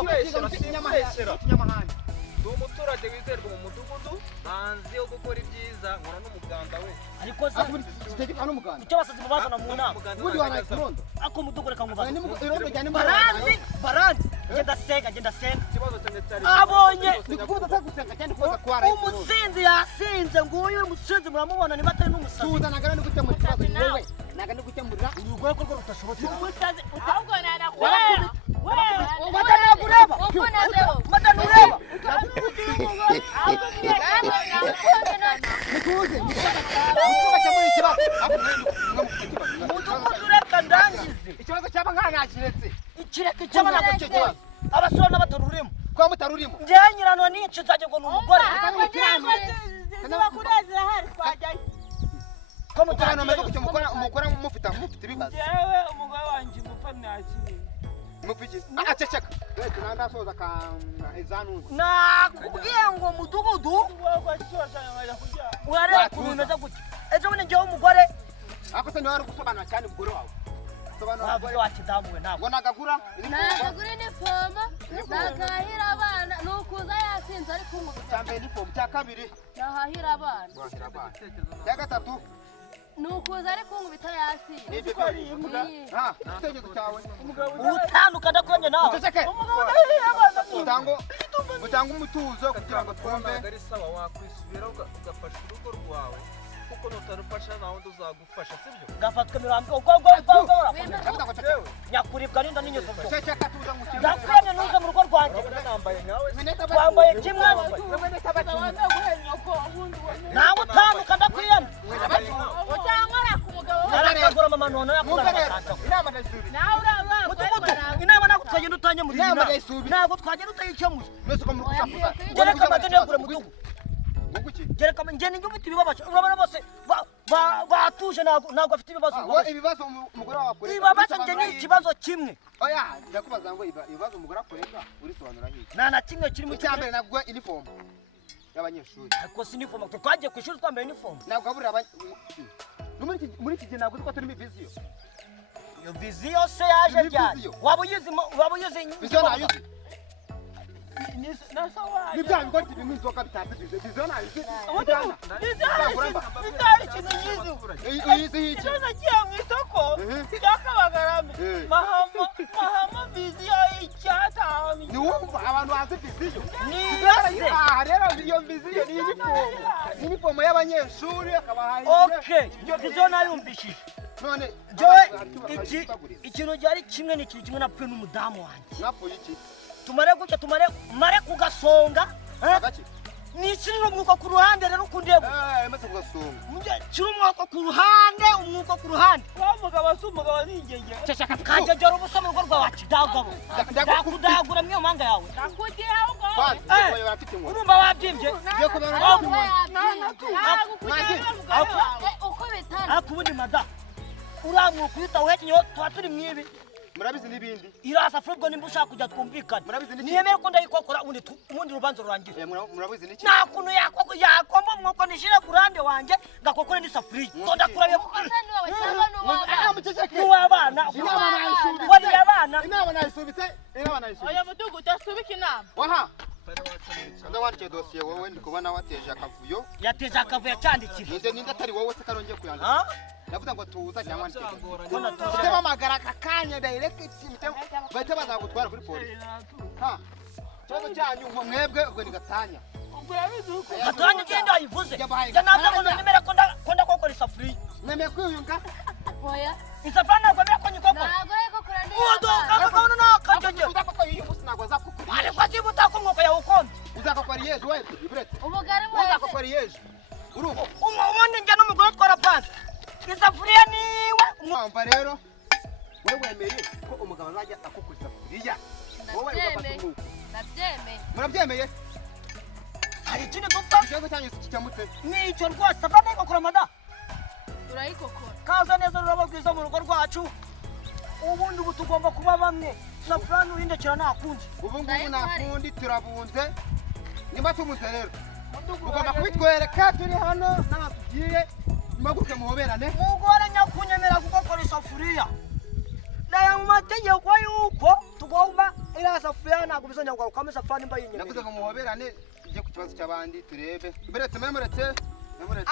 kinyamahanga ndi umuturage wizerwa mu mudugudu hanze yo gukora ibyiza nkora n'umuganda we ariko se kitegeka n'umuganda icyo basazi babazana mu nama buri wana irondo ako mudugudu reka mubaza irondo cyane baranzi genda senga ikibazo cyane cyari abonye nikubuza se gusenga cyane kuza kwara umusinzi yasinze nguyu umusinzi muramubona ni batari n'umusazi tuza nagana no gukemura ikibazo wewe nagana gukemura urugwe ko rutashobotse umusazi ahubwo narakubera matanureba nikuze bakemura ikibazo mudugudu reka ndangize ikibazo cyaba nk'anakiretse ikireke cy'abana cyo kibazo abasore n'abatarurimo kwa mutarurimo njyenyirano n'icyo nzajye ngo n'umugore zibakurezera hari twajyayo ko mutarano amaze gukemura umukora mufite ibibazo jewe umugore wanje mupfa nakiriye mufiki aceceka reka nandasoza ka ezanuzi nakubwiye ngo mudugudu urareba ukuntu umeze gutya ejo bundi njyewe umugore ako se niwari gusobanura cyane umugore wawe wavuze wakidamuwe ntabwo ngo nagagura nagagura inifomo nagahira abana nukuza yasinze ari kumubita cyambere inifomo cya kabiri nahahira abana cya gatatu nukuza ari kumubita yasinze nibyo igitekerezo cyawe utanduka ndakonye nawe uceceke utanga umutuzo kugira ngo twumve ari sawa wakwisubira ugafasha urugo rwawe kuko nutarufasha nawe nduzagufasha sibyo gafatwe mirambo nyakuribwa n'inda n'inyuzo ceceka tuza ngukira ndakwenya nuze mu rugo rwanjye nambaye nawe twambaye kimwe nawe utanduka ndakwiyana utangora ku mugabo aragura mama none yakura inama ndayisubi inama nako twagenda utanye muri inama ndayisubi ntabwo twagenda utayikemuye mwese ko muri kusakuza gereka magene yagura mu gihugu nguki gereka ngene njye ufite ibibabaje urabona bose batuje ntabwo afite ibibazo ibibazo umugore wawe akora ibibabaje njye ni ikibazo kimwe oya ndakubaza ngo ibibazo umugore akoreka urisobanura hiki nta na kimwe kiri mu cyambere nagwe uniform y'abanyeshuri ariko si uniform twagiye ku ishuri twambaye uniform ntabwo aburira muri iki gihe ntabwo turi viziyo iyo viziyo se yaje ryari waba uyizi viziyo nayuzi nasawa ni bya bigori bimwe inzoka bitatse viziyo nayuzi bizari ikintu uyizi hiki icyo nagiye mu isoko cyakabagarame mahama viziyo y'icyatanu ni wumva abantu bazi viziyo niyose rero iyo viziyo ni uniform y'abanyeshuri akabahaye okay iyo viziyo nayumvishije none ikintu cyari kimwe n'ikintu kimwe napfuye n'umudamu wanjye napfuye iki mare kugasonga nishyirira umwuka ku ruhande rero ukundebo maze kugasonga shyira umwuka ku ruhande umwuka ku ruhande wa mugabo si umugabo ni ingege kajegera ubusa mu rugo rwawe kidagabo ndakudagura mwiyo mpanga yawe nakugiye ahubwo urumva wabyimbye uko bitana ariko ubundi mada uramwuka uhita uhekenyeho tuba turi mwibi murabizi n'ibindi irasa furubwo nimba ushaka kujya twumvikana niyemere ko ndayikokora ubundi rubanza rurangira murabizi n'iki nta kuntu yakomba umwuko nishyire ku ruhande wanjye ngakokore n'isafuriya ndakurabe n'uw'abana wariye abana inama nayisubitse oya mudugu utasubika inama waha Nda wandikiye dosiye wowe ndi kubona wateje akavuyo yateje akavuyo cyandikira ninde atari wowe se karongeye kuyandika ndavuga ngo tuza cyangwa ndike Kitema magara akakanya direct bahita bazagutwara kuri polisi cyo cyanyu mwebwe ubwo ni gatanya gatanya genda ayivuze ntabwo ngo nemera ko ndakokora isafuriya nemeye kwiyunga oya isafuriya ntabwo nemera ko nyikokora ntabwo ariko kurandi akakabona n'akajege uzakokora iyo musi ntabwo azakukura ariko asiba utako umwuka yawukombe uzakokora yejo wewe iburetse ubugari mwese uzakokora yejo urugo ubundi njye n'umugore twara panse isafuriya niwe umwumva rero wewe wemeye ko umugabo azajya akukura isafuriya wowe ugafata umwuka nabyemeye murabyemeye hari ikindi dupfa ikibazo cyanyu kikemutse nicyo rwose avana ikokora mada turayikokora kaza neza rurabo rwiza mu rugo rwacu ubundi ubu tugomba kuba bamwe safuriya n'uhindukira ntakundi ubu ngubu nakundi turabunze nimba tumuze rero ugomba kubitwereka turi hano n'abatugiye muhaguruke muhoberane umugore nyakunyemera gukokora isafuriya ndaya mu mategeko yuko tugomba iriya safuriya ntabwo bizongera kugarukamo isafuriya nimba navuze yinyemereye ngo muhoberane ujye ku kibazo cy'abandi turebe muretse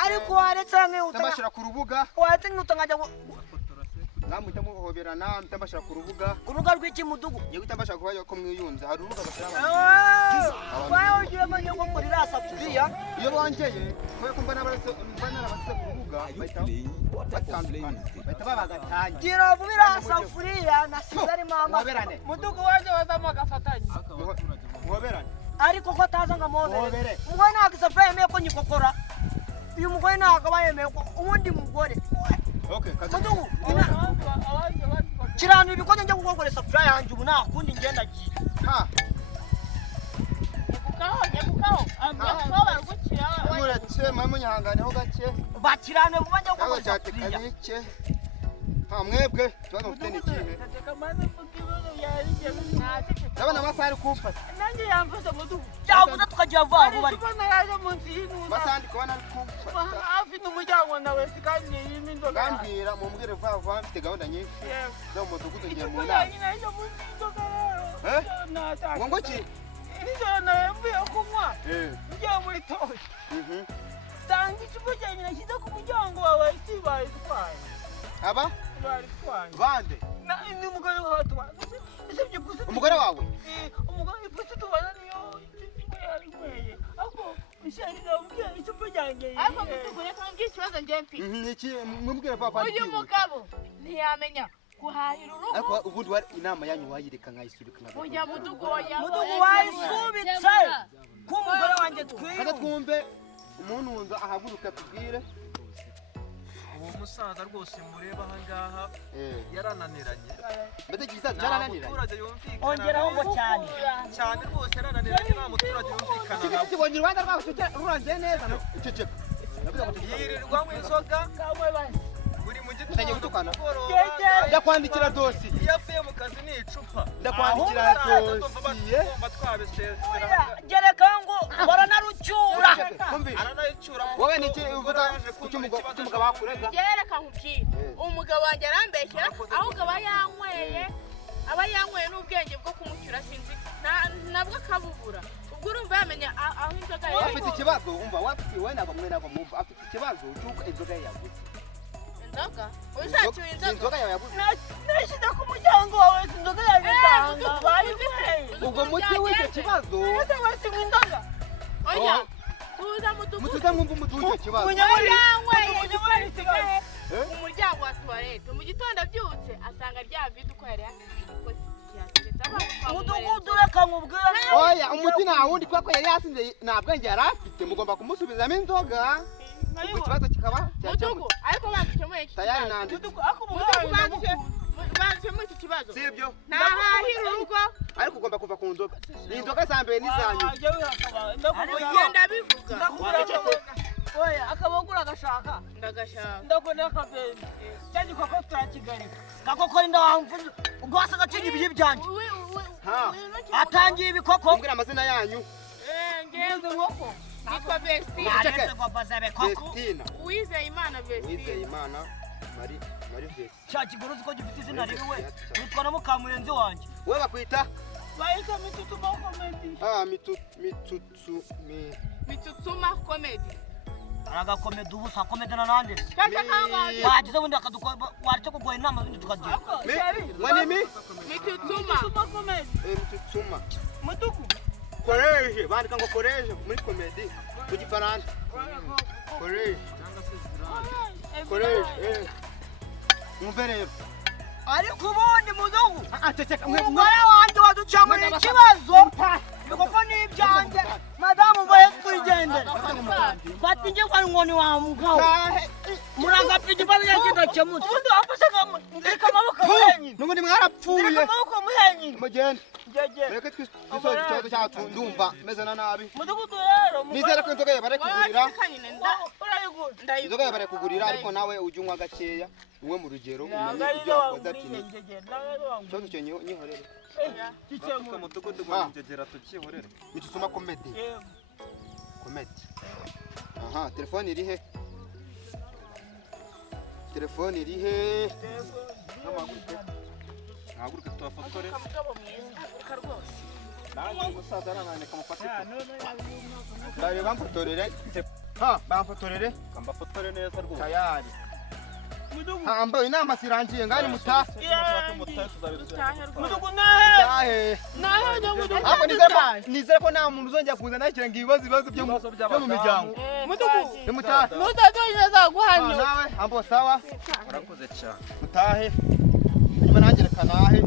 ariko waretse nk'ihuta ndabashyira ku rubuga waretse nk'ihuta nkajya namwe muhoberana ndabashyira ku rubuga rw'iki mudugu ngiye guhita mbashyira kuba ko mwiyunze hari urubuga bashyira wawe ugiyemo niyo ngo muri iriya safuriya iyo bongeye kubera ko mbona narabasize ku rubuga bahita batandukana bahita babagatanya gira vuba iriya safuriya nasize arimo muhoberane mudugu waje wazamo agafatanya muhoberane ariko ko ataza ngo amuhobere muhobere umugore ntabwo isafuriya yemeye ko nyikokora uyu mugore ntabwo aba yemeye ko uwundi mugore mudugu kirana ibikoze njya gukokora isafuriya yanjye ubu nta kundi ngenda agiye muretse munyihanganeho gake bakirane vuba njya gukokora isafuriya mwebwe ikibazo mufite ni ikihe ndabona amasaha ari kumfata nanjye yamfashe mudugu yavuze tukagira vuba vuba ariko nayaje munsi y'intuza amasaha ndi kubona ari kumfata afite umuryango nawe kandi yirimo inzoga ngambwira mumbwire vuba vuba mfite gahunda nyinshi zo mu mudugudu ngiye mu icupa nama yanjye nayaje munsi y'inzoga rero ngo ngoki nijoro navuye kunywa ngiye muri toyi tanga icupa cyanjye nashyize ku muryango wawe baritwaye aba baritwaye bande ni umugore wawe umugore wawe umugore ipusi tubana niyo yarinyweye ariko ishakira icupa ryanjye ariko mutugure kandi ikibazo njye mfite niki mumbwire vuba vuba uyu mugabo ntiyamenya guhahira urugo ariko ubundi inama yanyu wayireka nkayisubika ujya mudugu wayisubitse ko umugore wanjye kada twumve umuntu ahaguruka tubwire uwo musaza rwose mureba aha ngaha yarananiranye mbese kizaza cyarananiranye umuturage yumvikana ongeraho ngo cyane cyane rwose yarananiranye nta muturage yumvikana kigali kibonye urubanza rwawe rurangiye neza ceceka yirirwa nk'inzoga buri mu gitondo ndakwandikira dosi iyo avuye mu kazi ni icupa ndakwandikira dosiye gereka ngo baranarucyura aranayicyura wowe niki uvuga cy'umugabo wakurega gereka nkubwire umugabo wanjye arambeshyera ahubwo aba yanyweye n'ubwenge bwo kumucyura sinzi nabwo akabubura ubwo urumva yamenya aho inzoga yawe afite ikibazo umva wafite wowe ntabwo mwumva afite ikibazo cy'uko inzoga yaguze inzoga uzacyura inzoga yawe yaguze nashyize ku muryango wawe inzoga yawe itanga ubwo muti w'icyo kibazo ese wasinywa inzoga oya tuza mudugudu mutuza mwumva umuti w'icyo kibazo yanyweye ku muryango wa tuwarete mu gitondo abyutse asanga rya vide uko yari mudugudu reka nkubwire oya umuti nta wundi kubera ko yari yasinze nta bwenge yari afite mugomba kumusubizamo inzoga ubwo ikibazo kikaba mudugu ariko bandikemuye tayari nandi bandikemuye iki kibazo si ibyo ntahahira urugo ariko ugomba kuva ku nzoga ni inzoga za mbere n'izanyu ugenda bivuga oya akabogura agashaka ndagashaka ndakubona akabenzi cyane koko turakigali gakokora inda wamvuze ubwo wasaga cyinyi ibiri byanjye atangiye ibikoko mbwira amazina yanyu ngeze nkoko nitwa Vestina naretse ngo mbaze ibikoko Vestina Uwizeyimana Vestina Uwizeyimana Mari Vestina cya kigoro uko gifite izina riwe witwa na mukamurenzi wanjye wowe bakwita bayita Mitsutsuma comedy Mitsutsuma comedy aragakomeda ubu saa komeda na nande cyane kangaje wagize ubundi akadukora waretse kugoha inama zindi tukagira wanimi Mitsutsuma comedy Mitsutsuma mudugu college bandika ngo college muri comedy mu gifaransa college umve rero ariko ubundi mudugu ceceka umugore wanjye waducamuriye ikibazo ibikoko ni ibyanjye madamu mbaye twigendera fata ingirwa inkoni wa mugabo muragapfa ikibazo cyanjye kidakemutse ubundi wafashe ndirika amaboko muhenyine n'ubundi mwarapfuye ndirika amaboko muhenyine mugende ngegera reka twisoze ikibazo cyacu ndumva meze na nabi mudugudu rero nizere ko inzoga yabare kugurira urayigura inzoga yabare kugurira ariko nawe ujye unywa gakeya unywe mu rugero umenye ibyo wakoze ati ikibazo cyo nyihorere ku mudugudu ngo ngegera tukihorere Mitsutsuma comedy aha telefone iri he Haguruka tubafotore. Mugabo mwiza, haguruka rwose. Nanjye umusaza aranandika mufate. Bari bamfotorere. Ha, bamfotorere. Kambafotore neza rwose. Tayari. Ambaye inama sirangiye ngani mutahe. Mudugu nahe. Tahe. Nahe njya mudugu. Ako nizere ko nta muntu uzongera kuza nakira ngo ibibazo byo mu miryango. Mudugu. Ni mutahe. Mutazongera zaguhanyo. Nawe ambo sawa. Urakoze cyane. Mutahe. Nyuma nanjye reka nahe.